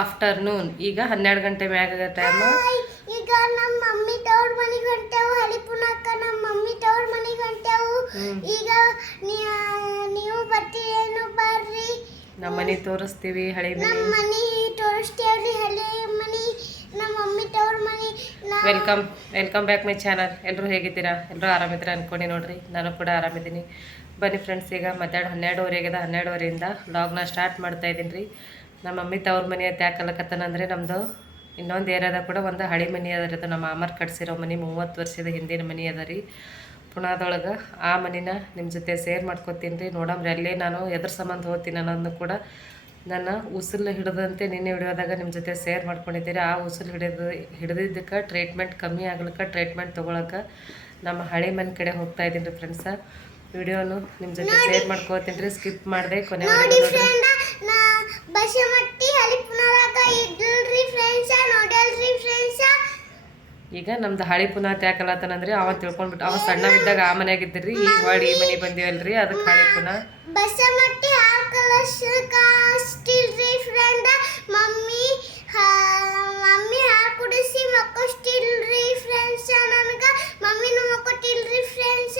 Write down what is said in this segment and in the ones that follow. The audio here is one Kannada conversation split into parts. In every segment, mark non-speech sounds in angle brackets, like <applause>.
ಆಫ್ಟರ್ನೂನ್ ಈಗ ಹನ್ನೆರಡು ಗಂಟೆ ಮ್ಯಾಗ ಟೈಮ್ ಈಗ ನಮ್ಮ ಮಮ್ಮಿ ತವ್ರ ಮನೆಗೆ ಹೊಂಟೆವು ಹಳಿಪುನಕ್ಕ ನಮ್ಮ ಮಮ್ಮಿ ತವ್ರ ಮನೆಗೆ ಹೊಂಟೆವು ಈಗ ನೀವು ಬರ್ತೀರೇನು ಬರ್ರಿ? ನಮ್ಮ ಮನೆ ತೋರಿಸ್ತೀವಿ ಹಳೆ ನಮ್ಮ ಮನೆ ತೋರಿಸ್ತೀವಿ ತೋರಿಸ್ತೇವ್ರಿ ಹಳೆ ಮನೆ. ನಮ್ಮ ಮಮ್ಮಿ ತವ್ರ ಮನೆ welcome welcome back my channel ಎಲ್ಲರೂ ಹೇಗಿದ್ದೀರಾ? ಎಲ್ಲರೂ ಆರಾಮಿದ್ದೀರಾ ಅನ್ಕೊಂಡು ನೋಡ್ರಿ. ನಾನು ಕೂಡ ಆರಾಮಿದ್ದೀನಿ. ಬನ್ನಿ ಫ್ರೆಂಡ್ಸ್ ಈಗ ಮಧ್ಯಾಹ್ನ ಹನ್ನೆರಡುವರೆಗಿದೆ ಹನ್ನೆರಡುವರೆಯಿಂದ ಲಾಗ್ನ ಸ್ಟಾರ್ಟ್ ಮಾಡ್ತಾ ಇದ್ದೀನಿ ರೀ. ನಮ್ಮ ಮಮ್ಮಿ ತವ್ರ ಮನೆ ಅಂತ ಯಾಕಲ್ಲಕತ್ತನಂದರೆ ನಮ್ಮದು ಇನ್ನೊಂದು ಏರಿಯಾದಾಗ ಕೂಡ ಒಂದು ಹಳೆ ಮನೆ ಅದ ರೀ ಅದು. ನಮ್ಮ ಅಮ್ಮರ್ ಕಟ್ಸಿರೋ ಮನೆ ಮೂವತ್ತು ವರ್ಷದ ಹಿಂದಿನ ಮನೆ ಅದ ರೀ. ಪುಣಾದೊಳಗೆ ಆ ಮನಿನ ನಿಮ್ಮ ಜೊತೆ ಸೇರ್ ಮಾಡ್ಕೋತೀನಿ ರೀ. ನೋಡಮ್ರಿ ಅಲ್ಲೇ ನಾನು ಎದ್ರ ಸಂಬಂಧ ಹೋಗ್ತೀನಿ ಅನ್ನೋದನ್ನು ಕೂಡ ನನ್ನ ಉಸಿಲು ಹಿಡಿದಂತೆ ನಿನ್ನೆ ಹಿಡಿಯೋದಾಗ ನಿಮ್ಮ ಜೊತೆ ಸೇರ್ ಮಾಡ್ಕೊಂಡಿದ್ದೀರಿ. ಆ ಉಸಿಲು ಹಿಡಿದು, ಹಿಡಿದಿದ್ದಕ್ಕೆ ಟ್ರೀಟ್ಮೆಂಟ್ ಕಮ್ಮಿ ಆಗ್ಲಿಕ್ಕೆ ಟ್ರೀಟ್ಮೆಂಟ್ ತೊಗೊಳಕ್ಕೆ ನಮ್ಮ ಹಳೆ ಮನೆ ಕಡೆ ಹೋಗ್ತಾ ಇದ್ದೀನಿ ರೀ ಫ್ರೆಂಡ್ಸ ವಿಡಿಯೋನು ನಿಮ್ಮ ಜೊತೆ ಶೇರ್ ಮಾಡ್ಕೋತೀನಿ ರೀ. ಸ್ಕಿಪ್ ಮಾಡಿದೆ ಕೊನೆವರೆಗೂ ನೋಡಿ ನೋಡ್ರಿ ಫ್ರೆಂಡ ನಾ ಬಸಮಟ್ಟಿ ಹಳಿಪುನರಾಗ ಇದ್ದಿಲ್ರಿ ಫ್ರೆಂಡ್ಸ ನೋಡಲ್ರಿ ಫ್ರೆಂಡ್ಸ? ಈಗ ನಮ್ದು ಹಳಿ ಪುನಃ ತ್ಯಾಕಲತ್ತನಂದ್ರಿ ಅವ ತಿಳ್ಕೊಂಡ್ಬಿಟ್ಟು ಅವ ಸಣ್ಣವಿದ್ದಾಗ ಆ ಮನ್ಯಾಗ ಇದ್ದಿರಿ ಈಗ ಹೊಳಿ ಈ ಮನೆ ಬಂದಿವಲ್ರಿ ಅದಕ್ಕೆ ಹಳಿ ಪುನಾ. ಬಸಮಟ್ಟಿ ಹಾಲ್ ಕಲಶ ಕಾಸ್ಟಿಲ್ರಿ ಫ್ರೆಂಡ ಮಮ್ಮಿ ಹಾ- ಮಮ್ಮಿ ಹಾಲು ಕುಡಿಸಿ ಮಕ್ಕಷ್ಟಿಲ್ರಿ ಫ್ರೆಂಡ್ಸ ನನಗ? ಮಮ್ಮಿನೂ ಮಕ್ಕೊಟ್ಟಿಲ್ರಿ ಫ್ರೆಂಡ್ಸ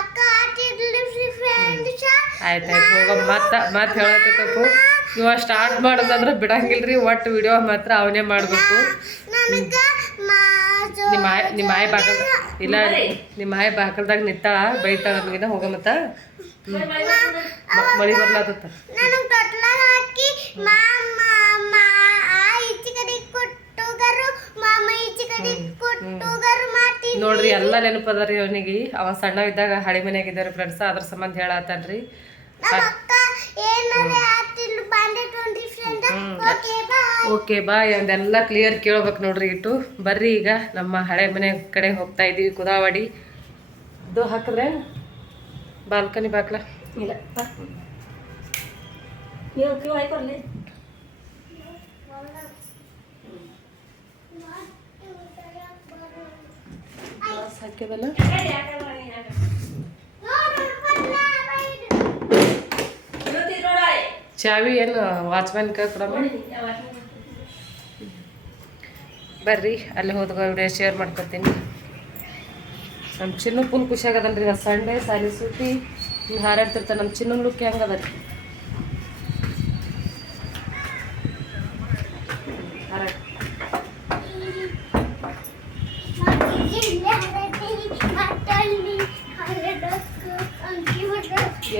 ಅಕ್ಕ ಆಟಿಲ್ರಿ ಫ್ರೆಂಡ್ಸ ಆಯ್ತಾಯ್ತು ಹೋಗ ಮತ್ತೆ ಮತ್ತೆ ಹೇಳತ್ತಪ್ಪು ಇವ ಸ್ಟಾರ್ಟ್ ಮಾಡೋದಂದ್ರೆ ಬಿಡಂಗಿಲ್ರಿ ಒಟ್ಟು ವಿಡಿಯೋ ಮಾತ್ರ ಅವನೇ ಮಾಡಬೇಕು. ನಿಮ್ಮ ಆಯ್ ನಿಮ್ಮ ಆಯ್ ಬಾಕಲ್ ಇಲ್ಲ ನಿಮ್ಮ ಆಯ್ ಬಾಕಲ್ದಾಗ ನಿತ್ತಾಳ ಬೈತಾಳ ನಮಗಿನ ಹೋಗ ಮತ್ತ. ಮಳಿ ಬರ್ಲಾತತ್ತ. ನೋಡ್ರಿ ಎಲ್ಲ ನೆನಪದ ರೀ ಅವನಿಗೆ. ಅವ ಸಣ್ಣ ಇದ್ದಾಗ ಹಳಿ ಮನೆಯಾಗ ಇದ್ದಾರೆ ಫ್ರೆಂಡ್ಸ್ ಅದ್ರ ಸಂಬಂಧ ಹೇಳತ್ತನ್ರಿ ಓಕೆ ಬಾಯ್ ಒಂದೆಲ್ಲ ಅದೆಲ್ಲ ಕ್ಲಿಯರ್ ಕೇಳ್ಬೇಕು ನೋಡ್ರಿ ಇಟ್ಟು. ಬರ್ರಿ ಈಗ ನಮ್ಮ ಹಳೆ ಮನೆ ಕಡೆ ಹೋಗ್ತಾ ಇದೀವಿ ಕುದಾವಡಿ. ಇದು ಹಾಕಿದ್ರೆ? ಬಾಲ್ಕನಿ ಬಾಕ್ಲ ಇಲ್ಲ ಹಾಕಿದಲ್ಲ ಚಾವಿ ಏನು ವಾಚ್ಮ್ಯಾನ್ ಕೈ ಕೊಡಮ್ಮ. ಬರ್ರಿ, ಅಲ್ಲಿ ಹೋದಾಗ ವಿಡಿಯೋ ಶೇರ್ ಮಾಡ್ಕೊತೀನಿ ನಮ್ಮ ಚಿನ್ನು ಫುಲ್ ಖುಷಿ ಆಗದನ್ರಿ ಇವತ್ತು ಸಂಡೇ ಸಾಲಿ ಸೂಟಿ. ಹಾರಾಡ್ತಿರ್ತಾರೆ ನಮ್ಮ ಚಿನ್ನ ಲುಕ್ ಹೆಂಗದ ರೀ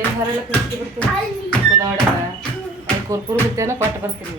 ಏನು ಹರಳಕ್ಕೆ ಇಷ್ಟ ಬರ್ತೀನಿ ಕುದಾಡಕ ಅಲ್ಲಿ ಕುರ್ಕುರು ಬಿತ್ತೇನೋ ಕೊಟ್ಟು ಬರ್ತೀನಿ.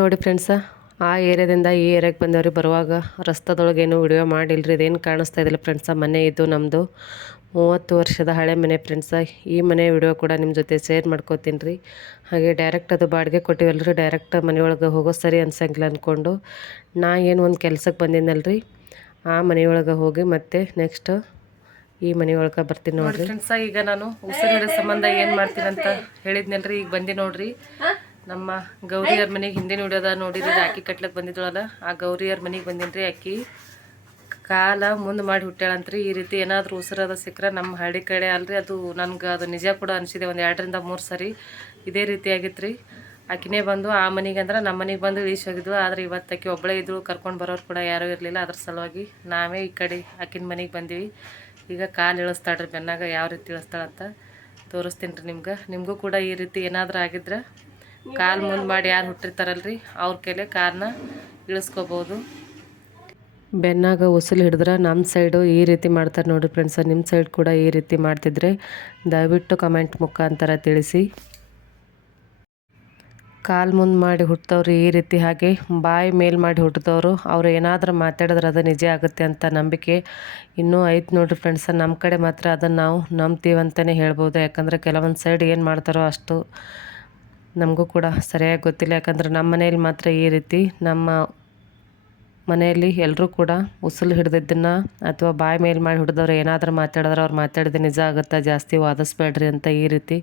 ನೋಡಿ ಫ್ರೆಂಡ್ಸ ಆ ಏರಿಯಾದಿಂದ ಈ ಏರಿಯಾಗೆ ಬಂದವ್ರಿಗೆ ಬರುವಾಗ ರಸ್ತದೊಳಗೆ ಏನು ವಿಡಿಯೋ ಮಾಡಿಲ್ಲರಿ ಇದೇನು ಕಾಣಿಸ್ತಾ ಇದ್ದಿಲ್ಲ ಫ್ರೆಂಡ್ಸ ಮನೆ ಇದು ನಮ್ಮದು ಮೂವತ್ತು ವರ್ಷದ ಹಳೆ ಮನೆ ಫ್ರೆಂಡ್ಸ ಈ ಮನೆ ವಿಡಿಯೋ ಕೂಡ ನಿಮ್ಮ ಜೊತೆ ಶೇರ್ ಮಾಡ್ಕೋತೀನಿ ರೀ ಹಾಗೆ ಡೈರೆಕ್ಟ್ ಅದು ಬಾಡಿಗೆ ಕೊಟ್ಟಿವಲ್ರಿ ಡೈರೆಕ್ಟ್ ಮನೆಯೊಳಗೆ ಹೋಗೋ ಸರಿ ಅನ್ಸಂಗಿಲ್ಲ ಅಂದ್ಕೊಂಡು ನಾ ಏನು ಒಂದು ಕೆಲ್ಸಕ್ಕೆ ರೀ ಆ ಮನೆಯೊಳಗೆ ಹೋಗಿ ಮತ್ತೆ ನೆಕ್ಸ್ಟ್ ಈ ಮನೆಯೊಳಗೆ ಬರ್ತೀನಿ ನೋಡಿ ಫ್ರೆಂಡ್ಸ ಈಗ ನಾನು ಉಸಿರು ಸಂಬಂಧ ಏನು ಮಾಡ್ತೀನಿ ಅಂತ ಹೇಳಿದ್ನಲ್ರಿ ಈಗ ಬಂದಿ ನೋಡ್ರಿ. ನಮ್ಮ ಗೌರಿಯರ ಮನೆಗೆ ಹಿಂದಿನ ನೋಡ್ಯದ ನೋಡಿದ್ರೆ ಅಕ್ಕಿ ಕಟ್ಲಕ್ಕೆ ಬಂದಿದ್ಳಲ್ಲ ಆ ಗೌರಿಯರ ಮನೆಗೆ ಬಂದಿನ್ರಿ ಅಕ್ಕಿ. ಕಾಲ ಮುಂದೆ ಮಾಡಿ ಹುಟ್ಟ್ಯಾಳಂತ್ರಿ. ಈ ರೀತಿ ಏನಾದರೂ ಉಸಿರಾದ ಸಿಕ್ಕರೆ ನಮ್ಮ ಹಳ್ಳಿ ಕಡೆ ಅಲ್ರಿ. ಅದು ನನ್ಗೆ ಅದು ನಿಜ ಕೂಡ ಅನಿಸಿದೆ. ಒಂದು ಎರಡರಿಂದ ಮೂರು ಸರಿ ಇದೇ ರೀತಿ ಆಗಿತ್ತು ರೀ ಆಕಿನೇ ಬಂದು ಆ ಮನೆಗೆ ಅಂದ್ರೆ ನಮ್ಮ ಮನೆಗೆ ಬಂದು ಇಳಿಸಿ ಹೋಗಿದ್ವು. ಆದರೆ ಇವತ್ತು ಆಕೆ ಒಬ್ಬಳೇ ಇದ್ಳು. ಕರ್ಕೊಂಡು ಬರೋರು ಕೂಡ ಯಾರೂ ಇರಲಿಲ್ಲ. ಅದ್ರ ಸಲುವಾಗಿ ನಾವೇ ಈ ಕಡೆ ಆಕಿನ ಮನೆಗೆ ಬಂದೀವಿ. ಈಗ ಕಾಲು ಇಳಿಸ್ತಾಳ್ರಿ. ಬೆನ್ನಾಗ ಯಾವ ರೀತಿ ಇಳಿಸ್ತಾಳಂತ ತೋರಿಸ್ತೀನಿ ರೀ ನಿಮ್ಗೆ. ನಿಮಗೂ ಕೂಡ ಈ ರೀತಿ ಏನಾದರೂ ಆಗಿದ್ರೆ ಕಾಲು ಮುಂದೆ ಮಾಡಿ ಯಾರು ಹುಟ್ಟಿರ್ತಾರಲ್ರಿ? ಅವ್ರ ಕೈಲೇ ಕಾರನ್ನ ಇಳಿಸ್ಕೋಬೋದು. ಬೆನ್ನಾಗ ಉಸಿಲು ಹಿಡಿದ್ರೆ ನಮ್ಮ ಸೈಡು ಈ ರೀತಿ ಮಾಡ್ತಾರೆ ನೋಡಿರಿ ಫ್ರೆಂಡ್ಸ ನಿಮ್ಮ ಸೈಡ್ ಕೂಡ ಈ ರೀತಿ ಮಾಡ್ತಿದ್ರೆ ದಯವಿಟ್ಟು ಕಮೆಂಟ್ ಮುಖಾಂತರ ತಿಳಿಸಿ. ಕಾಲು ಮುಂದೆ ಮಾಡಿ ಹುಟ್ಟಿದವ್ರು ಈ ರೀತಿ ಹಾಗೆ ಬಾಯಿ ಮೇಲ್ ಮಾಡಿ ಹುಟ್ಟಿದವರು, ಅವ್ರು ಏನಾದರೂ ಮಾತಾಡಿದ್ರೆ ಅದು ನಿಜ ಆಗುತ್ತೆ ಅಂತ ನಂಬಿಕೆ ಇನ್ನೂ ಐತೆ ನೋಡಿರಿ ಫ್ರೆಂಡ್ಸ ನಮ್ಮ ಕಡೆ ಮಾತ್ರ ಅದನ್ನು ನಾವು ನಂಬ್ತೀವಿ ಅಂತಲೇ ಹೇಳ್ಬೋದು. ಯಾಕಂದರೆ ಕೆಲವೊಂದು ಸೈಡ್ ಏನು ಮಾಡ್ತಾರೋ ಅಷ್ಟು ನಮಗೂ ಕೂಡ ಸರಿಯಾಗಿ ಗೊತ್ತಿಲ್ಲ. ಯಾಕಂದ್ರೆ ನಮ್ಮ ಮನೇಲಿ ಮಾತ್ರ ಈ ರೀತಿ ನಮ್ಮ ಮನೆಯಲ್ಲಿ ಎಲ್ಲರೂ ಕೂಡ ಉಸುಲು ಹಿಡ್ದಿದ್ದನ್ನು ಅಥವಾ ಬಾಯಿ ಮೇಲೆ ಮಾಡಿ ಹಿಡ್ದವ್ರು ಏನಾದರೂ ಮಾತಾಡಿದ್ರೆ ಅವ್ರು ಮಾತಾಡಿದ ನಿಜ ಆಗುತ್ತಾ? ಜಾಸ್ತಿ ವಾದಿಸ್ಬೇಡ್ರಿ ಅಂತ ಈ ರೀತಿ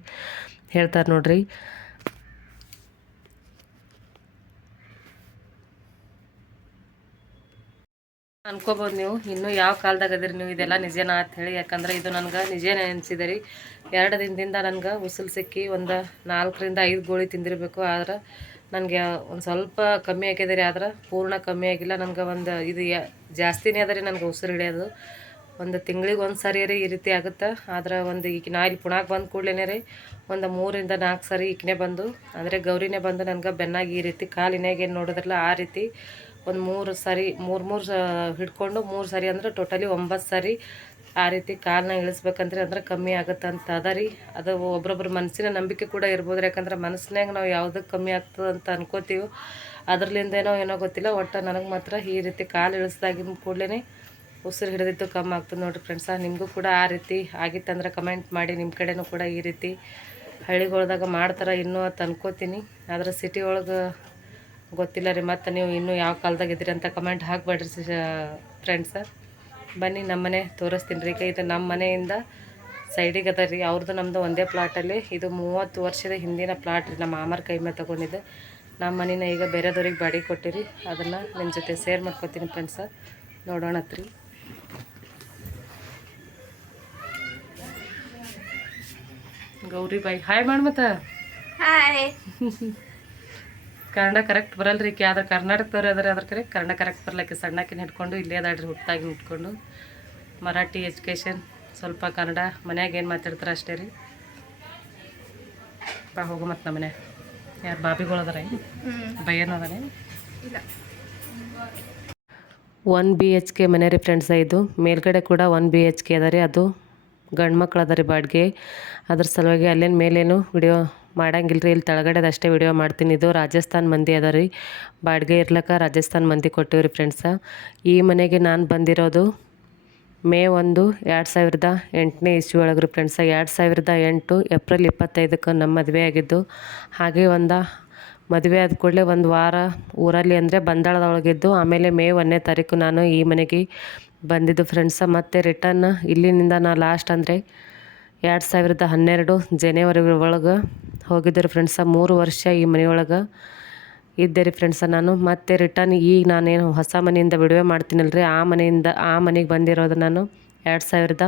ಹೇಳ್ತಾರೆ ನೋಡ್ರಿ. ಅನ್ಕೋಬೋದು ನೀವು. ಇನ್ನೂ ಯಾವ ಕಾಲದಾಗ ಅದಿರಿ ನೀವು? ಇದೆಲ್ಲ ನಿಜನಾ ಅಂತ ಹೇಳಿ. ಯಾಕಂದ್ರೆ ಇದು ನನಗೆ ನಿಜನೇ ಅನಿಸಿದೆ ರೀ. ಎರಡು ದಿನದಿಂದ ನನಗೆ ಉಸಿಲು ಸಿಕ್ಕಿ ಒಂದು ನಾಲ್ಕರಿಂದ ಐದು ಗೋಳಿ ತಿಂದಿರಬೇಕು. ಆದ್ರೆ ನನಗೆ ಒಂದು ಸ್ವಲ್ಪ ಕಮ್ಮಿ ಆಗಿದೆ ರೀ. ಆದ್ರೆ ಪೂರ್ಣ ಕಮ್ಮಿ ಆಗಿಲ್ಲ. ನನಗೆ ಒಂದು ಇದು ಯಾ ಜಾಸ್ತಿನೇ ಅದ ರೀ ನನಗೆ ಉಸಿರು ಹಿಡಿಯೋದು. ಒಂದು ತಿಂಗಳಿಗೆ ಒಂದು ಸರಿ ರೀ ಈ ರೀತಿ ಆಗುತ್ತೆ. ಆದ್ರೆ ಒಂದು ಈಗ ನಾ ಇಲ್ಲಿ ಪುಣಾಕ್ ಬಂದ ಕೂಡಲೇ ರೀ. ಒಂದು ಮೂರಿಂದ ನಾಲ್ಕು ಸರಿ ಈಕನೇ ಬಂದು. ಅಂದರೆ ಗೌರಿನೇ ಬಂದು ನನಗೆ ಬೆನ್ನಾಗಿ ಈ ರೀತಿ ಕಾಲಿನಾಗ ಏನು ನೋಡಿದ್ರಲ್ಲ, ಆ ರೀತಿ ಒಂದು ಮೂರು ಸರಿ, ಮೂರು ಮೂರು ಹಿಡ್ಕೊಂಡು ಮೂರು ಸರಿ ಅಂದ್ರೆ ಟೋಟಲಿ ಒಂಬತ್ತು ಸರಿ ಆ ರೀತಿ ಕಾಲನ್ನ ಇಳಿಸ್ಬೇಕಂದ್ರೆ ಅಂದ್ರೆ ಕಮ್ಮಿ ಆಗುತ್ತೆ ಅಂತ ಅದ ರೀ ಅದು ಒಬ್ರೊಬ್ರ ಮನಸ್ಸಿನ ನಂಬಿಕೆ ಕೂಡ ಇರ್ಬೋದು ಯಾಕಂದ್ರೆ ಮನಸ್ಸಿನಾಗ ನಾವು ಯಾವುದಕ್ಕೆ ಕಮ್ಮಿ ಆಗ್ತದೆ ಅಂತ ಅನ್ಕೋತೀವಿ. ಅದರಲ್ಲಿಂದೇನೋ ಏನೋ ಗೊತ್ತಿಲ್ಲ. ಒಟ್ಟು ನನಗೆ ಮಾತ್ರ ಈ ರೀತಿ ಕಾಲು ಇಳಿಸ್ದಾಗಿನ ಕೂಡಲೇ ಉಸಿರು ಹಿಡಿದಿದ್ದು ಕಮ್ಮಿ ಆಗ್ತದೆ ನೋಡಿರಿ ಫ್ರೆಂಡ್ಸ ನಿಮಗೂ ಕೂಡ ಆ ರೀತಿ ಆಗಿತ್ತಂದ್ರೆ ಕಮೆಂಟ್ ಮಾಡಿ. ನಿಮ್ಮ ಕಡೆನೂ ಕೂಡ ಈ ರೀತಿ ಹಳ್ಳಿಗಳ್ದಾಗ ಮಾಡ್ತಾರೆ ಇನ್ನೂ ಅಂತ ಅನ್ಕೋತೀನಿ. ಆದರೆ ಸಿಟಿ ಒಳಗೆ ಗೊತ್ತಿಲ್ಲ ರೀ ಮತ್ತು ನೀವು ಇನ್ನೂ ಯಾವ ಕಾಲ್ದಾಗ ಇದ್ದೀರಿ ಅಂತ ಕಮೆಂಟ್ ಹಾಕ್ಬೇಡ್ರಿ ಫ್ರೆಂಡ್ಸ ಬನ್ನಿ ನಮ್ಮ ಮನೆ ತೋರಿಸ್ತೀನಿ ರೀ ಈಗ. ಇದು ನಮ್ಮ ಮನೆಯಿಂದ ಸೈಡಿಗೆ ಅದ ರೀ. ಅವ್ರದ್ದು ನಮ್ಮದು ಒಂದೇ ಪ್ಲಾಟಲ್ಲಿ ಇದು ಮೂವತ್ತು ವರ್ಷದ ಹಿಂದಿನ ಪ್ಲಾಟ್ ರೀ. ನಮ್ಮ ಮಾಮರ ಕೈ ಮೇಲೆ ತೊಗೊಂಡಿದ್ದೆ. ನಮ್ಮ ಮನೇನ ಈಗ ಬೇರೆದವ್ರಿಗೆ ಬಾಡಿಗೆ ಕೊಟ್ಟಿರಿ. ಅದನ್ನು ನಿಮ್ಮ ಜೊತೆ ಶೇರ್ ಮಾಡ್ಕೊತೀನಿ ಫ್ರೆಂಡ್ಸ ನೋಡೋಣತ್ರಿ ಗೌರಿ ಬಾಯಿ ಹಾಯ್ ಮಾಡ್ಮತ್ತ ಮತ್ತೆ. ಹಾಯ್ <laughs> ಕನ್ನಡ ಕರೆಕ್ಟ್ ಬರಲ್ರಿ. ಈಕೆ ಆದ್ರೆ ಕರ್ನಾಟಕದವ್ರು ಅದರ ಅದ್ರ ಕರೆ ಕನ್ನಡ ಕರೆಕ್ಟ್ ಬರಲಿಕ್ಕೆ ಸಣ್ಣಕಿನ ಹಿಡ್ಕೊಂಡು ಇಲ್ಲೇ ಅದಾಡ್ರಿ ಹುಟ್ಟಾಗಿ ಹಿಡ್ಕೊಂಡು ಮರಾಠಿ ಎಜುಕೇಷನ್ ಸ್ವಲ್ಪ ಕನ್ನಡ ಮನ್ಯಾಗ ಏನು ಮಾತಾಡ್ತಾರೆ ಅಷ್ಟೇ ರೀ. ಬಾ ಹೋಗು ಮತ್ತು ನಮ್ಮ ಮನೆ ಯಾರು ಬಾಬಿಗಳು ಅದಾರ ಬಯ್ಯನ ಅದಾನೆ ಇಲ್ಲ. ಒನ್ ಬಿ ಎಚ್ ಕೆ ಮನೆ ರೀ ಫ್ರೆಂಡ್ಸ ಇದು ಮೇಲ್ಗಡೆ ಕೂಡ ಒನ್ ಬಿ ಎಚ್ ಕೆ ಅದ ರೀ ಅದು. ಗಂಡು ಮಕ್ಳು ಅದ ರೀ ಬಾಡಿಗೆ. ಅದ್ರ ಸಲುವಾಗಿ ಅಲ್ಲೇನು ಮೇಲೇನು ವಿಡಿಯೋ ಮಾಡಂಗಿಲ್ಲ ರೀ ಇಲ್ಲಿ ತೆಳಗಡೆದು ಅಷ್ಟೇ ವಿಡಿಯೋ ಮಾಡ್ತೀನಿ. ಇದು ರಾಜಸ್ಥಾನ್ ಮಂದಿ ಅದ ರೀ. ಬಾಡಿಗೆ ಇರ್ಲಕ್ಕ ರಾಜಸ್ಥಾನ್ ಮಂದಿ ಕೊಟ್ಟಿವಿ ರೀ ಫ್ರೆಂಡ್ಸ ಈ ಮನೆಗೆ ನಾನು ಬಂದಿರೋದು ಮೇ ಒಂದು ಎರಡು ಸಾವಿರದ ಎಂಟನೇ ಇಸ್ವಿ ಒಳಗೆ ರೀ ಫ್ರೆಂಡ್ಸ ಎರಡು ಸಾವಿರದ ಎಂಟು ಏಪ್ರಿಲ್ ಇಪ್ಪತ್ತೈದಕ್ಕೆ ನಮ್ಮ ಮದುವೆ ಆಗಿದ್ದು. ಹಾಗೆ ಒಂದು ಮದುವೆ ಆದ ಕೂಡಲೇ ಒಂದು ವಾರ ಊರಲ್ಲಿ ಅಂದರೆ ಬಂದಾಳದೊಳಗಿದ್ದು ಆಮೇಲೆ ಮೇ ಒಂದನೇ ತಾರೀಕು ನಾನು ಈ ಮನೆಗೆ ಬಂದಿದ್ದು ಫ್ರೆಂಡ್ಸ ಮತ್ತು ರಿಟರ್ನ್ ಇಲ್ಲಿನಿಂದ ನಾ ಲಾಸ್ಟ್ ಅಂದರೆ ಎರಡು ಸಾವಿರದ ಹನ್ನೆರಡು ಜನವರಿ ಒಳಗೆ ಹೋಗಿದ್ದೆ ಫ್ರೆಂಡ್ಸ ಮೂರು ವರ್ಷ ಈ ಮನೆಯೊಳಗೆ ಇದ್ದೆ ರೀ ಫ್ರೆಂಡ್ಸ ನಾನು. ಮತ್ತೆ ರಿಟರ್ನ್ ಈಗ ನಾನೇನು ಹೊಸ ಮನೆಯಿಂದ ಬಿಡುವೆ ಮಾಡ್ತೀನಲ್ಲ ರೀ ಆ ಮನೆಯಿಂದ, ಆ ಮನೆಗೆ ಬಂದಿರೋದು ನಾನು ಎರಡು ಸಾವಿರದ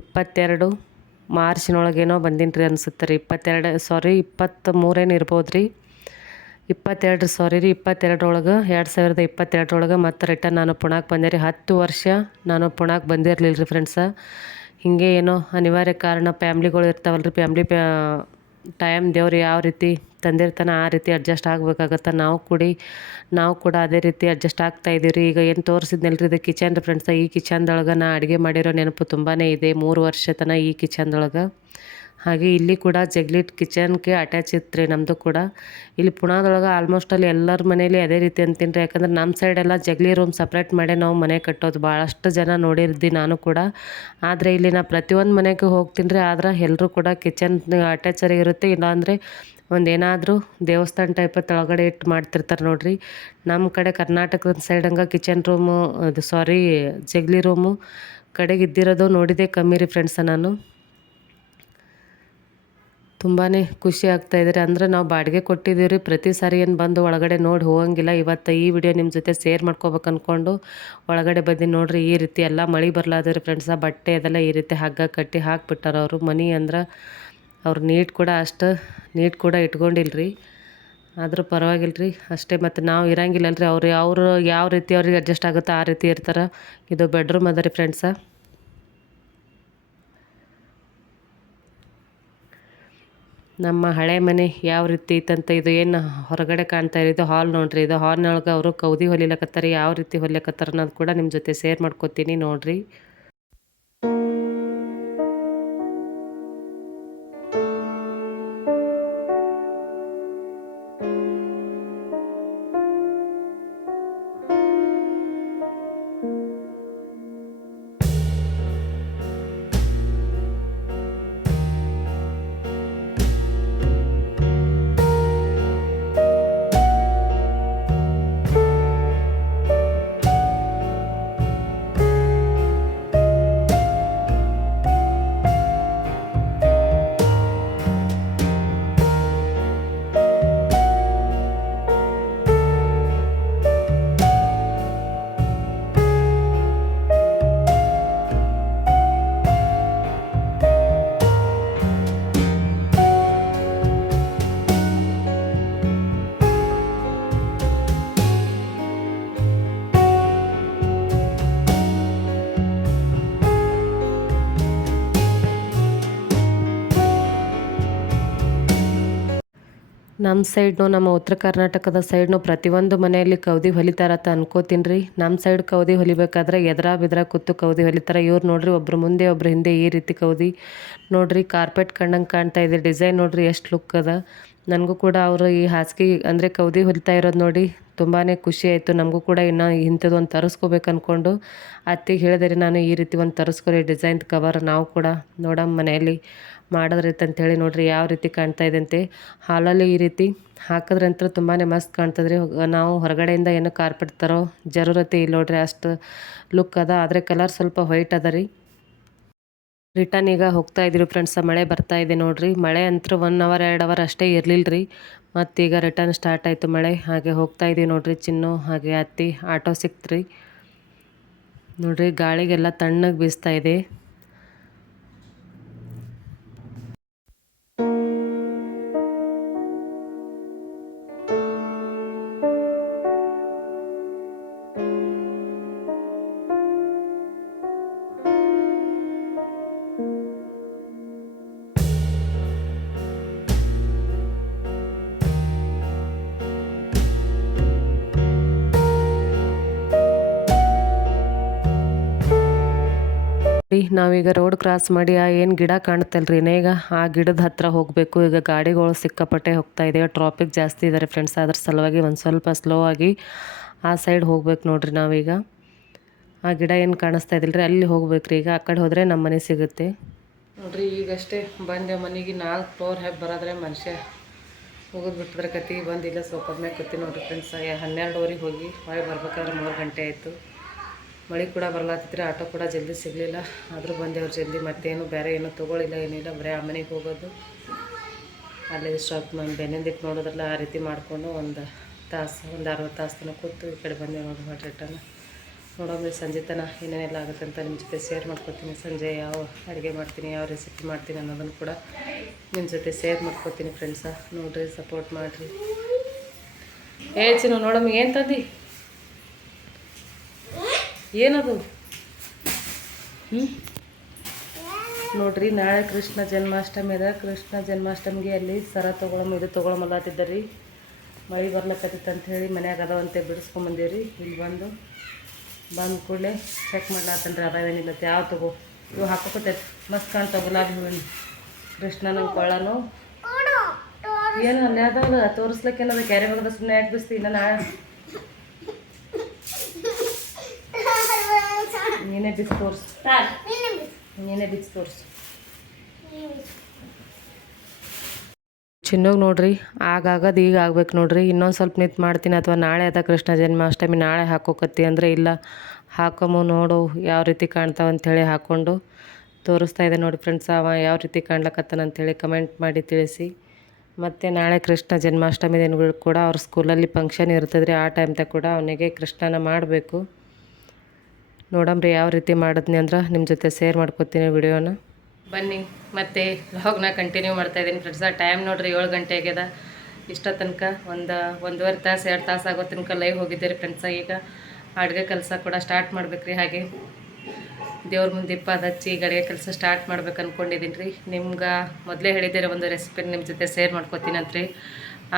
ಇಪ್ಪತ್ತೆರಡು ಮಾರ್ಚ್ನೊಳಗೇನೋ ಬಂದೀನಿ ರೀ ಅನಿಸುತ್ತೆ ರೀ. ಇಪ್ಪತ್ತೆರಡು ಸಾರಿ ಇಪ್ಪತ್ತ ಮೂರೇನು ಇರ್ಬೋದು ರೀ ಇಪ್ಪತ್ತೆರಡು ಸಾರಿ ರೀ, ಇಪ್ಪತ್ತೆರಡರೊಳಗೆ, ಎರಡು ಸಾವಿರದ ಇಪ್ಪತ್ತೆರಡರೊಳಗೆ ಮತ್ತೆ ರಿಟರ್ನ್ ನಾನು ಪುಣಾಕ್ ಬಂದೆ ರೀ. ಹತ್ತು ವರ್ಷ ನಾನು ಪುಣಾಕ್ ಬಂದಿರಲಿಲ್ಲ ರೀ ಫ್ರೆಂಡ್ಸ ಹೀಗೆ ಏನೋ ಅನಿವಾರ್ಯ ಕಾರಣ ಫ್ಯಾಮ್ಲಿಗಳು ಇರ್ತಾವಲ್ಲ ರೀ ಫ್ಯಾಮ್ಲಿ ಟೈಮ್ ದೇವ್ರು ಯಾವ ರೀತಿ ತಂದಿರ್ತಾನೆ ಆ ರೀತಿ ಅಡ್ಜಸ್ಟ್ ಆಗಬೇಕಾಗತ್ತೆ. ನಾವು ಕೂಡಿ, ನಾವು ಕೂಡ ಅದೇ ರೀತಿ ಅಡ್ಜಸ್ಟ್ ಆಗ್ತಾ ಇದ್ದೀವಿ ಈಗ ಏನು ತೋರಿಸಿದ್ನಲ್ಲ ಇದು ಕಿಚನ್ ಫ್ರೆಂಡ್ಸ ಈ ಕಿಚನ್ದೊಳಗೆ ನಾ ಅಡುಗೆ ಮಾಡಿರೋ ನೆನಪು ತುಂಬಾ ಇದೆ. ಮೂರು ವರ್ಷ ತನಕ ಈ ಕಿಚನ್ದೊಳಗೆ. ಹಾಗೆ ಇಲ್ಲಿ ಕೂಡ ಜಗ್ಲಿಟ್ ಕಿಚನ್ಗೆ ಅಟ್ಯಾಚ್ ಇತ್ತು ರೀ ನಮ್ಮದು ಕೂಡ. ಇಲ್ಲಿ ಪುಣಾದೊಳಗೆ ಆಲ್ಮೋಸ್ಟ್ ಅಲ್ಲಿ ಎಲ್ಲರ ಮನೇಲಿ ಅದೇ ರೀತಿ ಅಂತೀನಿ ರೀ ಯಾಕಂದ್ರೆ ನಮ್ಮ ಸೈಡೆಲ್ಲ ಜಗ್ಲಿ ರೂಮ್ ಸಪ್ರೇಟ್ ಮಾಡೇ ನಾವು ಮನೆ ಕಟ್ಟೋದು ಭಾಳಷ್ಟು ಜನ ನೋಡಿರ್ದಿ ನಾನು ಕೂಡ. ಆದರೆ ಇಲ್ಲಿ ನಾ ಪ್ರತಿಯೊಂದು ಮನೆಗೆ ಹೋಗ್ತೀನಿ ರೀ ಆದ್ರೆ ಎಲ್ಲರೂ ಕೂಡ ಕಿಚನ್ ಅಟ್ಯಾಚರಿ ಇರುತ್ತೆ. ಇಲ್ಲಾಂದರೆ ಒಂದು ಏನಾದರೂ ದೇವಸ್ಥಾನ ಟೈಪ್ ತೊಳಗಡೆ ಇಟ್ಟು ಮಾಡ್ತಿರ್ತಾರೆ ನೋಡ್ರಿ. ನಮ್ಮ ಕಡೆ ಕರ್ನಾಟಕದ ಸೈಡ್ ಹಂಗೆ ಕಿಚನ್ ರೂಮು ಅದು ಸಾರಿ ಜಗ್ಲಿ ರೂಮು ಕಡೆಗೆ ಇದ್ದಿರೋದು ನೋಡಿದೆ ಕಮ್ಮಿ ರೀ ಫ್ರೆಂಡ್ಸ ನಾನು. ತುಂಬಾ ಖುಷಿ ಆಗ್ತಾ ರೀ ಅಂದ್ರೆ ನಾವು ಬಾಡಿಗೆ ಕೊಟ್ಟಿದ್ದೀವಿ ರೀ ಪ್ರತಿ ಸಾರಿ ಏನು ಬಂದು ಒಳಗಡೆ ನೋಡಿ ಹೋಗಂಗಿಲ್ಲ. ಇವತ್ತು ಈ ವಿಡಿಯೋ ನಿಮ್ಮ ಜೊತೆ ಶೇರ್ ಮಾಡ್ಕೋಬೇಕು ಅಂದ್ಕೊಂಡು ಒಳಗಡೆ ಬಂದು ನೋಡಿರಿ. ಈ ರೀತಿ ಎಲ್ಲ ಮಳೆ ಬರಲಾದ್ರಿ ಫ್ರೆಂಡ್ಸ ಬಟ್ಟೆ ಅದೆಲ್ಲ ಈ ರೀತಿ ಹಗ್ಗ ಕಟ್ಟಿ ಹಾಕ್ಬಿಟ್ಟಾರ ಅವರು. ಮನಿ ಅಂದ್ರೆ ಅವ್ರು ನೀಟ್ ಕೂಡ ಅಷ್ಟು ನೀಟ್ ಕೂಡ ಇಟ್ಕೊಂಡಿಲ್ರಿ. ಆದರೂ ಪರವಾಗಿಲ್ಲ ರೀ ಅಷ್ಟೇ ಮತ್ತು ನಾವು ಇರಂಗಿಲ್ಲಲ್ಲ ರೀ ಅವ್ರು ಅವರು ಯಾವ ರೀತಿ ಅವ್ರಿಗೆ ಅಡ್ಜಸ್ಟ್ ಆಗುತ್ತೋ ಆ ರೀತಿ ಇರ್ತಾರೆ. ಇದು ಬೆಡ್ರೂಮ್ ಅದ ರೀ ಫ್ರೆಂಡ್ಸ ನಮ್ಮ ಹಳೆ ಮನೆ ಯಾವ ರೀತಿ ಇತ್ತಂತ? ಇದು ಏನು ಹೊರಗಡೆ ಕಾಣ್ತಾ ಇರೋದು ಹಾಲ್ ನೋಡ್ರಿ. ಇದು ಹಾಲ್ನೊಳಗೆ ಅವರು ಕೌದಿ ಹೊಲಿಲಕತ್ತಾರ. ಯಾವ ರೀತಿ ಹೊಲಿಲಕತ್ತಾರ ಅನ್ನೋದು ಕೂಡ ನಿಮ್ಮ ಜೊತೆ ಶೇರ್ ಮಾಡ್ಕೊತೀನಿ ನೋಡ್ರಿ. ನಮ್ಮ ಸೈಡ್ನು, ನಮ್ಮ ಉತ್ತರ ಕರ್ನಾಟಕದ ಸೈಡ್ನು ಪ್ರತಿಯೊಂದು ಮನೆಯಲ್ಲಿ ಕೌದಿ ಹೊಲಿತಾರತ್ತ ಅನ್ಕೋತೀನಿ ರೀ ನಮ್ಮ ಸೈಡ್ ಕೌದಿ ಹೊಲಿಬೇಕಾದ್ರೆ ಎದ್ರ, ಬಿದ್ರ ಕೂತು ಕೌದಿ ಹೊಲಿತಾರೆ. ಇವ್ರು ನೋಡ್ರಿ, ಒಬ್ರು ಮುಂದೆ, ಒಬ್ರು ಹಿಂದೆ ಈ ರೀತಿ ಕೌದಿ. ನೋಡ್ರಿ, ಕಾರ್ಪೆಟ್ ಕಂಡಂಗೆ ಕಾಣ್ತಾ ಇದೆ. ಡಿಸೈನ್ ನೋಡ್ರಿ, ಎಷ್ಟು ಲುಕ್ ಅದ. ನನಗೂ ಕೂಡ ಅವರು ಈ ಹಾಸಿಗೆ, ಅಂದರೆ ಕೌದಿ ಹೊಲಿತಾ ಇರೋದು ನೋಡಿ ತುಂಬಾ ಖುಷಿ ಆಯಿತು. ನಮಗೂ ಕೂಡ ಇನ್ನೂ ಇಂಥದ್ದು ಒಂದು ತರಿಸ್ಕೋಬೇಕು ಅಂದ್ಕೊಂಡು ಅತ್ತಿಗೆ ಹೇಳಿದೆ ನಾನು ಈ ರೀತಿ ಒಂದು ತರಿಸ್ಕೊರಿ ಡಿಸೈನ್ದು ಕವರ್. ನಾವು ಕೂಡ ನೋಡಮ್ಮ ಮನೆಯಲ್ಲಿ. ಮಾಡೋದ್ರೈತೆ ಅಂಥೇಳಿ ನೋಡಿರಿ ಯಾವ ರೀತಿ ಕಾಣ್ತಾ ಇದೆ ಅಂತೆ. ಹಾಲಲ್ಲಿ ಈ ರೀತಿ ಹಾಕಿದ್ರಂತೂ ತುಂಬಾ ಮಸ್ತ್ ಕಾಣ್ತದೆ ನಾವು ಹೊರಗಡೆಯಿಂದ ಏನು ಕಾರ್ಪೆಟ್ ತರೋ ಜರೂರತೆ ಇಲ್ಲ ನೋಡ್ರಿ. ಅಷ್ಟು ಲುಕ್ ಅದ. ಆದರೆ ಕಲರ್ ಸ್ವಲ್ಪ ವೈಟ್ ಅದ ರೀ. ರಿಟರ್ನ್ ಈಗ ಹೋಗ್ತಾ ಇದ್ದೀವಿ ಫ್ರೆಂಡ್ಸ್ ಮಳೆ ಬರ್ತಾ ಇದೆ ನೋಡಿರಿ. ಮಳೆ ಅಂತೂ ಒನ್ ಅವರ್ ಎರಡು ಅವರ್ ಅಷ್ಟೇ ಇರಲಿಲ್ಲ ರೀ ಮತ್ತೀಗ ರಿಟರ್ನ್ ಸ್ಟಾರ್ಟ್ ಆಯಿತು ಮಳೆ. ಹಾಗೆ ಹೋಗ್ತಾ ಇದ್ದೀವಿ ನೋಡಿರಿ. ಚಿನ್ನು, ಹಾಗೆ ಅತ್ತಿ ಆಟೋ ಸಿಕ್ತು ರೀ ನೋಡಿರಿ ಗಾಳಿಗೆಲ್ಲ ತಣ್ಣಗೆ ಬೀಸ್ತಾ ಇದೆ. ನಾವೀಗ ರೋಡ್ ಕ್ರಾಸ್ ಮಾಡಿ, ಆ ಏನು ಗಿಡ ಕಾಣುತ್ತಲ್ರಿ ಈಗ ಆ ಗಿಡದ ಹತ್ರ ಹೋಗಬೇಕು. ಈಗ ಗಾಡಿಗಳು ಸಿಕ್ಕಾಪಟ್ಟೆ ಹೋಗ್ತಾ ಇದೆ ಟ್ರಾಫಿಕ್ ಜಾಸ್ತಿ ಇದ್ದಾರೆ ಫ್ರೆಂಡ್ಸ್ ಅದ್ರ ಸಲುವಾಗಿ ಒಂದು ಸ್ವಲ್ಪ ಸ್ಲೋ ಆಗಿ ಆ ಸೈಡ್ ಹೋಗ್ಬೇಕು ನೋಡ್ರಿ ನಾವೀಗ. ಆ ಗಿಡ ಏನು ಕಾಣಿಸ್ತಾ ಇದಿಲ್ರಿ? ಅಲ್ಲಿ ಹೋಗ್ಬೇಕ್ರಿ. ಈಗ ಆ ಕಡೆ ಹೋದರೆ ನಮ್ಮ ಮನೆ ಸಿಗುತ್ತೆ. ನೋಡ್ರಿ ಈಗಷ್ಟೇ ಬಂದೆ ಮನೆಗೆ ನಾಲ್ಕು ಫ್ಲೋರ್ ಹ್ಯಾಪ್ ಬರೋದ್ರೆ ಮನುಷ್ಯ ಹೋಗೋದು ಬಿಟ್ಟಿದ್ರೆ ಕತಿ ಬಂದಿಲ್ಲ. ಸ್ವಲ್ಪ ಕೂತಿ ನೋಡ್ರಿ ಫ್ರೆಂಡ್ಸ್ ಹನ್ನೆರಡುವರೆಗೆ ಹೋಗಿ ಹೊಳೆ ಬರ್ಬೇಕಾದ್ರೆ ಮೂರು ಗಂಟೆ ಆಯಿತು. ಮಳೆ ಕೂಡ ಬರಲಾತಿದ್ರೆ ಆಟೋ ಕೂಡ ಜಲ್ದಿ ಸಿಗಲಿಲ್ಲ. ಆದರೂ ಬಂದೆವ್ರು ಜಲ್ದಿ, ಮತ್ತೇನು ಬೇರೆ ಏನೂ ತೊಗೊಳಿಲ್ಲ, ಏನಿಲ್ಲ, ಬರೀ ಆ ಮನೆಗೆ ಹೋಗೋದು. ಅಲ್ಲಿ ಸ್ಟಾಪ್ ನಮ್ಮ ಬೆನ್ನಿಂದಿಟ್ಟು ನೋಡೋದ್ರಲ್ಲ, ಆ ರೀತಿ ಮಾಡಿಕೊಂಡು ಒಂದು ತಾಸು, ಒಂದು ಅರವತ್ತು ತಾಸು ತನಕ ಕೂತು ಈ ಕಡೆ ಬಂದೆ ನೋಡಿ ಮಾಡಿ ರಿಟರ್ನ್. ನೋಡೋಮ್ರಿ ಸಂಜೆ ತನಕ ಏನೇನೆಲ್ಲ ಆಗುತ್ತೆ ಅಂತ ನಿಮ್ಮ ಜೊತೆ ಶೇರ್ ಮಾಡ್ಕೊತೀನಿ. ಸಂಜೆ ಯಾವ ಅಡುಗೆ ಮಾಡ್ತೀನಿ, ಯಾವ ರೆಸಿಪಿ ಮಾಡ್ತೀನಿ ಅನ್ನೋದನ್ನು ಕೂಡ ನಿಮ್ಮ ಜೊತೆ ಶೇರ್ ಮಾಡ್ಕೊತೀನಿ ಫ್ರೆಂಡ್ಸ ನೋಡಿರಿ ಸಪೋರ್ಟ್ ಮಾಡಿರಿ. ಏ ಚಿನ್ನು ಏನು ತಂದಿ? ಏನದು? ಹ್ಞೂ ನೋಡ್ರಿ ನಾಳೆ ಕೃಷ್ಣ ಜನ್ಮಾಷ್ಟಮಿ ಅದ. ಕೃಷ್ಣ ಜನ್ಮಾಷ್ಟಮಿಗೆ ಅಲ್ಲಿ ಸರ ತೊಗೊಳಮ್ಮ ಇದು ತೊಗೊಳಮಲ್ಲತ್ತಿದ್ದ ರೀ ಮಳೆ ಬರ್ಲತ್ತೈತಿ ಅಂತ ಹೇಳಿ ಮನ್ಯಾಗ ಅದಾವಂತೆ ರೀ ಇಲ್ಲಿ ಬಂದು ಬಂದ ಕೂಡಲೇ ಚೆಕ್ ಮಾಡ್ಲಾತನ್ರಿ ಅದಾವೇನಿಲ್ಲ ಯಾವ ತಗೋ? ಇವು ಹಾಕೋಕತ್ತೈತಿ. ಮಸ್ತ್ ಕಾಣ್ತಾವ ಗುಲಾಬಿ ಹೂವಿನ. ಕೃಷ್ಣನ ಕೊಳ್ಳನು. ಏನು ಅಲ್ಲೇ ಅದಾವಲ್ಲ ತೋರಿಸ್ಲಿಕ್ಕೆ ಏನದ ಕ್ಯಾರಿ ಬಗ್ಗೆ ಸುಮ್ಮನೆ ಯಾಕೆ ಬಿಸ್ತಿ ಇನ್ನ ನಾಳೆ ನೀನೇ ಬಿಸಿ ತೋರ್ಸು. ನೀನೆ ಬಿಸಿ ತೋರ್ಸು. ನೀನೆ ಚಿನ್ನೋಗಿ ನೋಡ್ರಿ ಆಗಾಗದು ಈಗ ಆಗ್ಬೇಕು ನೋಡ್ರಿ. ಇನ್ನೊಂದು ಸ್ವಲ್ಪ ನಿಂತು ಮಾಡ್ತೀನಿ ಅಥವಾ ನಾಳೆ ಅದ ಕೃಷ್ಣ ಜನ್ಮಾಷ್ಟಮಿ ನಾಳೆ ಹಾಕೋಕತ್ತಿ ಅಂದರೆ ಇಲ್ಲ. ಹಾಕೊಂಬು ನೋಡು ಯಾವ ರೀತಿ ಕಾಣ್ತಾವ ಅಂಥೇಳಿ ಹಾಕ್ಕೊಂಡು ತೋರಿಸ್ತಾ ಇದೆ ನೋಡಿ ಫ್ರೆಂಡ್ಸ್ ಅವ ಯಾವ ರೀತಿ ಕಾಣ್ಲಕತ್ತಾನ ಅಂಥೇಳಿ ಕಮೆಂಟ್ ಮಾಡಿ ತಿಳಿಸಿ. ಮತ್ತು ನಾಳೆ ಕೃಷ್ಣ ಜನ್ಮಾಷ್ಟಮಿ ದಿನಗಳು ಕೂಡ ಅವ್ರ ಸ್ಕೂಲಲ್ಲಿ ಫಂಕ್ಷನ್ ಇರ್ತದ್ರಿ. ಆ ಟೈಮ್ದಾಗ ಕೂಡ ಅವನಿಗೆ ಕೃಷ್ಣನ ಮಾಡಬೇಕು. ನೋಡಮ್ರಿ ಯಾವ ರೀತಿ ಮಾಡಿದ್ನಿ ಅಂದ್ರೆ ನಿಮ್ಮ ಜೊತೆ ಶೇರ್ ಮಾಡ್ಕೊತೀನಿ ವಿಡಿಯೋನ ಬನ್ನಿ, ಮತ್ತೆ ವ್ಲಾಗ್ನ ಕಂಟಿನ್ಯೂ ಮಾಡ್ತಾ ಇದ್ದೀನಿ ಫ್ರೆಂಡ್ಸ ಟೈಮ್ ನೋಡ್ರಿ ಏಳು ಗಂಟೆ ಆಗ್ಯದ. ಇಷ್ಟ ತನಕ ಒಂದು ಒಂದೂವರೆ ತಾಸು, ಎರಡು ತಾಸು ಆಗೋ ತನಕ ಲೈವ್ ಹೋಗಿದ್ದೀರಿ ಫ್ರೆಂಡ್ಸ ಈಗ ಅಡುಗೆ ಕೆಲಸ ಕೂಡ ಸ್ಟಾರ್ಟ್ ಮಾಡ್ಬೇಕ್ರಿ ಹಾಗೆ. ದೇವ್ರ ಮುಂದೆ ದೀಪ ಹಚ್ಚಿ ಗಡಿಗೆ ಕೆಲಸ ಸ್ಟಾರ್ಟ್ ಮಾಡ್ಬೇಕು ಅಂದ್ಕೊಂಡಿದ್ದೀನಿ ರೀ. ನಿಮ್ಗೆ ಮೊದಲೇ ಹೇಳಿದ್ದೀರ ಒಂದು ರೆಸಿಪಿನ ನಿಮ್ಮ ಜೊತೆ ಶೇರ್ ಮಾಡ್ಕೊತೀನಂತ್ರಿ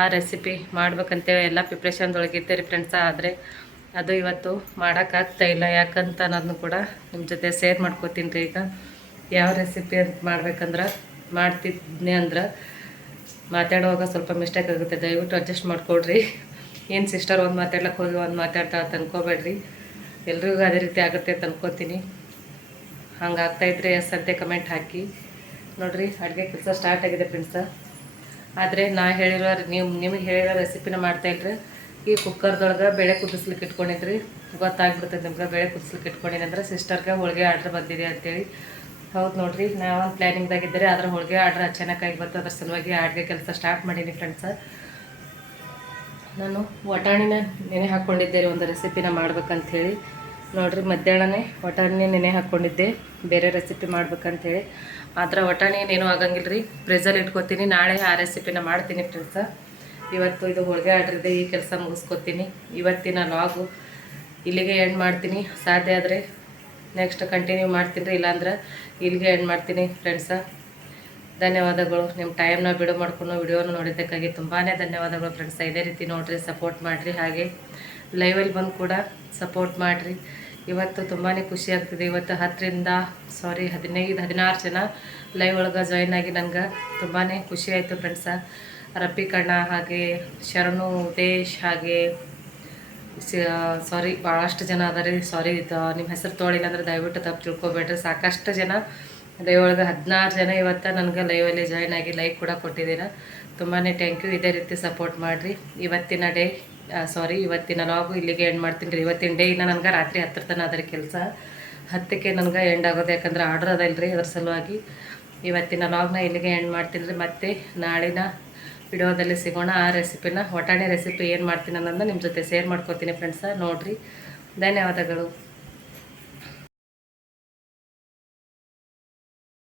ಆ ರೆಸಿಪಿ ಮಾಡ್ಬೇಕಂತೇಳಿ ಎಲ್ಲ ಪ್ರಿಪ್ರೇಷನ್ದೊಳಗೆ ಇದ್ದೆ ರೀ ಫ್ರೆಂಡ್ಸ ಆದರೆ ಅದು ಇವತ್ತು ಮಾಡೋಕ್ಕಾಗ್ತಾ ಇಲ್ಲ, ಯಾಕಂತ ನಾನು ಕೂಡ ನಿಮ್ಮ ಜೊತೆ ಶೇರ್ ಮಾಡ್ಕೊತೀನಿ ರೀ ಈಗ. ಯಾವ ರೆಸಿಪಿ ಅಂತ ಮಾಡ್ಬೇಕಂದ್ರೆ, ಮಾಡ್ತಿದ್ನಿ ಅಂದ್ರೆ ಮಾತಾಡುವಾಗ ಸ್ವಲ್ಪ ಮಿಸ್ಟೇಕ್ ಆಗುತ್ತೆ, ದಯವಿಟ್ಟು ಅಡ್ಜಸ್ಟ್ ಮಾಡಿಕೊಡ್ರಿ. ಏನು ಸಿಸ್ಟರ್ ಒಂದು ಮಾತಾಡ್ಲಕ್ಕೆ ಹೋಗಿ, ಒಂದು ಮಾತಾಡ್ತಾ ತಂದ್ಕೋಬೇಡ್ರಿ ಎಲ್ರಿಗೂ ಅದೇ ರೀತಿ ಆಗುತ್ತೆ ಅಂತ ಅನ್ಕೋತೀನಿ. ಹಂಗೆ ಆಗ್ತಾಯಿದ್ರೆ ಎಸ್ ಅಂತೆ ಕಮೆಂಟ್ ಹಾಕಿ. ನೋಡಿರಿ, ಅಡುಗೆ ಕೆಲಸ ಸ್ಟಾರ್ಟ್ ಆಗಿದೆ ಫ್ರೆಂಡ್ಸ ಆದರೆ ನಾ ಹೇಳಿರೋ, ನೀವು ನಿಮಗೆ ಹೇಳಿರೋ ರೆಸಿಪಿನ ಮಾಡ್ತಾಯಿಲ್ರಿ ಈ ಕುಕ್ಕರ್ದೊಳಗೆ ಬೇಳೆ ಕುದಿಸ್ಲಿಕ್ಕೆ ಇಟ್ಕೊಂಡಿದ್ರಿ. ಗೊತ್ತಾಗ್ಬಿಡ್ತದೆ ನಿಮ್ಗೆ ಬೇಳೆ ಕುದಿಸ್ಲಿಕ್ಕೆ ಇಟ್ಕೊಂಡಿನಿ ಅಂದ್ರೆ ಸಿಸ್ಟರ್ಗೆ ಹೋಳಿಗೆ ಆರ್ಡ್ರ್ ಬಂದಿದೆ ಅಂತೇಳಿ. ಹೌದು ನೋಡಿರಿ ಒಂದು ಪ್ಲ್ಯಾನಿಂಗ್ದಾಗಿದ್ದರೆ ಅದ್ರ ಹೋಳಿಗೆ ಆರ್ಡ್ರ್ ಚೆನ್ನಾಗಿ ಬಂತು. ಅದ್ರ ಸಲುವಾಗಿ ಅಡುಗೆ ಕೆಲಸ ಸ್ಟಾರ್ಟ್ ಮಾಡೀನಿ ಫ್ರೆಂಡ್ಸ ನಾನು ವಟಾಣಿನ ನೆನೆ ಹಾಕ್ಕೊಂಡಿದ್ದೆ ರೀ, ಒಂದು ರೆಸಿಪಿನ ಮಾಡ್ಬೇಕಂಥೇಳಿ ನೋಡ್ರಿ, ಮಧ್ಯಾಹ್ನನೇ ವಟಾಣಿ ನೆನೆ ಹಾಕ್ಕೊಂಡಿದ್ದೆ ಬೇರೆ ರೆಸಿಪಿ ಮಾಡ್ಬೇಕಂತೇಳಿ. ಆದ್ರೆ ವಟಾಣಿ ಏನೂ ಆಗಂಗಿಲ್ಲ ರೀ ಫ್ರಿಜ್ಜಲ್ಲಿ ಇಟ್ಕೊತೀನಿ. ನಾಳೆ ಆ ರೆಸಿಪಿನ ಮಾಡ್ತೀನಿ ಫ್ರೆಂಡ್ಸ ಇವತ್ತು ಇದು ಹೋಳಿಗೆ ಆರ್ಡ್ರ್ ಇದೆ ಈ ಕೆಲಸ ಮುಗಿಸ್ಕೊತೀನಿ. ಇವತ್ತಿನ ಲಾಗು ಇಲ್ಲಿಗೆ ಎಂಡ್ ಮಾಡ್ತೀನಿ. ಸಾಧ್ಯ ಆದರೆ ನೆಕ್ಸ್ಟ್ ಕಂಟಿನ್ಯೂ ಮಾಡ್ತೀನಿ ರೀ ಇಲ್ಲಾಂದ್ರೆ ಇಲ್ಲಿಗೆ ಎಂಡ್ ಮಾಡ್ತೀನಿ ಫ್ರೆಂಡ್ಸ ಧನ್ಯವಾದಗಳು. ನಿಮ್ಮ ಟೈಮ್ನ ಬಿಡು ಮಾಡ್ಕೊಂಡು ವಿಡಿಯೋನ ನೋಡಿದ್ದಕ್ಕಾಗಿ ತುಂಬಾ ಧನ್ಯವಾದಗಳು ಫ್ರೆಂಡ್ಸ್ ಇದೇ ರೀತಿ ನೋಡಿರಿ ಸಪೋರ್ಟ್ ಮಾಡಿರಿ. ಹಾಗೆ ಲೈವಲ್ಲಿ ಬಂದು ಕೂಡ ಸಪೋರ್ಟ್ ಮಾಡಿರಿ. ಇವತ್ತು ತುಂಬಾ ಖುಷಿ ಆಗ್ತಿದೆ. ಇವತ್ತು ಹತ್ತರಿಂದ ಸಾರಿ ಹದಿನೈದು, ಹದಿನಾರು ಜನ ಲೈವ್ ಒಳಗೆ ಜಾಯ್ನ್ ಆಗಿ ನನಗೆ ತುಂಬಾ ಖುಷಿ ಆಯಿತು ಫ್ರೆಂಡ್ಸ ರಫಿಕಣ್ಣ ಹಾಗೆ, ಶರಣು ಉದೇಶ್ ಹಾಗೆ ಸಾರಿ ಭಾಳಷ್ಟು ಜನ ಅದಾರೆ. ಸಾರಿ ನಿಮ್ಮ ಹೆಸರು ತೊಗೊಳಿಲ್ಲ ಅಂದ್ರೆ ದಯವಿಟ್ಟು ತಪ್ಪು ತಿಳ್ಕೊಬೇಡ್ರಿ. ಸಾಕಷ್ಟು ಜನ ದಯವೊಳಗೆ ಹದಿನಾರು ಜನ ಇವತ್ತು ನನಗೆ ಲೈವಲ್ಲಿ ಜಾಯ್ನ್ ಆಗಿ ಲೈಕ್ ಕೂಡ ಕೊಟ್ಟಿದ್ದೀರ. ತುಂಬಾ ಥ್ಯಾಂಕ್ ಯು ಇದೇ ರೀತಿ ಸಪೋರ್ಟ್ ಮಾಡಿರಿ. ಇವತ್ತಿನ ಡೇ ಸಾರಿ ಇವತ್ತಿನ ಲಾಗು ಇಲ್ಲಿಗೆ ಎಂಡ್ ಮಾಡ್ತೀನಿ ರೀ. ಇವತ್ತಿನ ಡೇ ಇನ್ನು ನನಗೆ ರಾತ್ರಿ ಹತ್ತಿರ ತನ ಅದರ ಕೆಲಸ. ಹತ್ತಕ್ಕೆ ನನಗೆ ಎಂಡ್ ಆಗೋದು, ಯಾಕಂದ್ರೆ ಆರ್ಡ್ರ್ ಅದಲ್ರಿ ಅದ್ರ ಸಲುವಾಗಿ. ಇವತ್ತಿನ ಲಾಗ್ನ ಇಲ್ಲಿಗೆ ಎಂಡ್ ಮಾಡ್ತೀನಿ ರೀ. ಮತ್ತೆ ನಾಳಿನ ವಿಡಿಯೋದಲ್ಲಿ ಸಿಗೋಣ ಆ ರೆಸಿಪಿನ. ಒಟಾಣಿ ರೆಸಿಪಿ ಏನು ಮಾಡ್ತೀನಿ ಅನ್ನೋದನ್ನ ನಿಮ್ಮ ಜೊತೆ ಶೇರ್ ಮಾಡ್ಕೊತೀನಿ ಫ್ರೆಂಡ್ಸ ನೋಡಿರಿ. ಧನ್ಯವಾದಗಳು.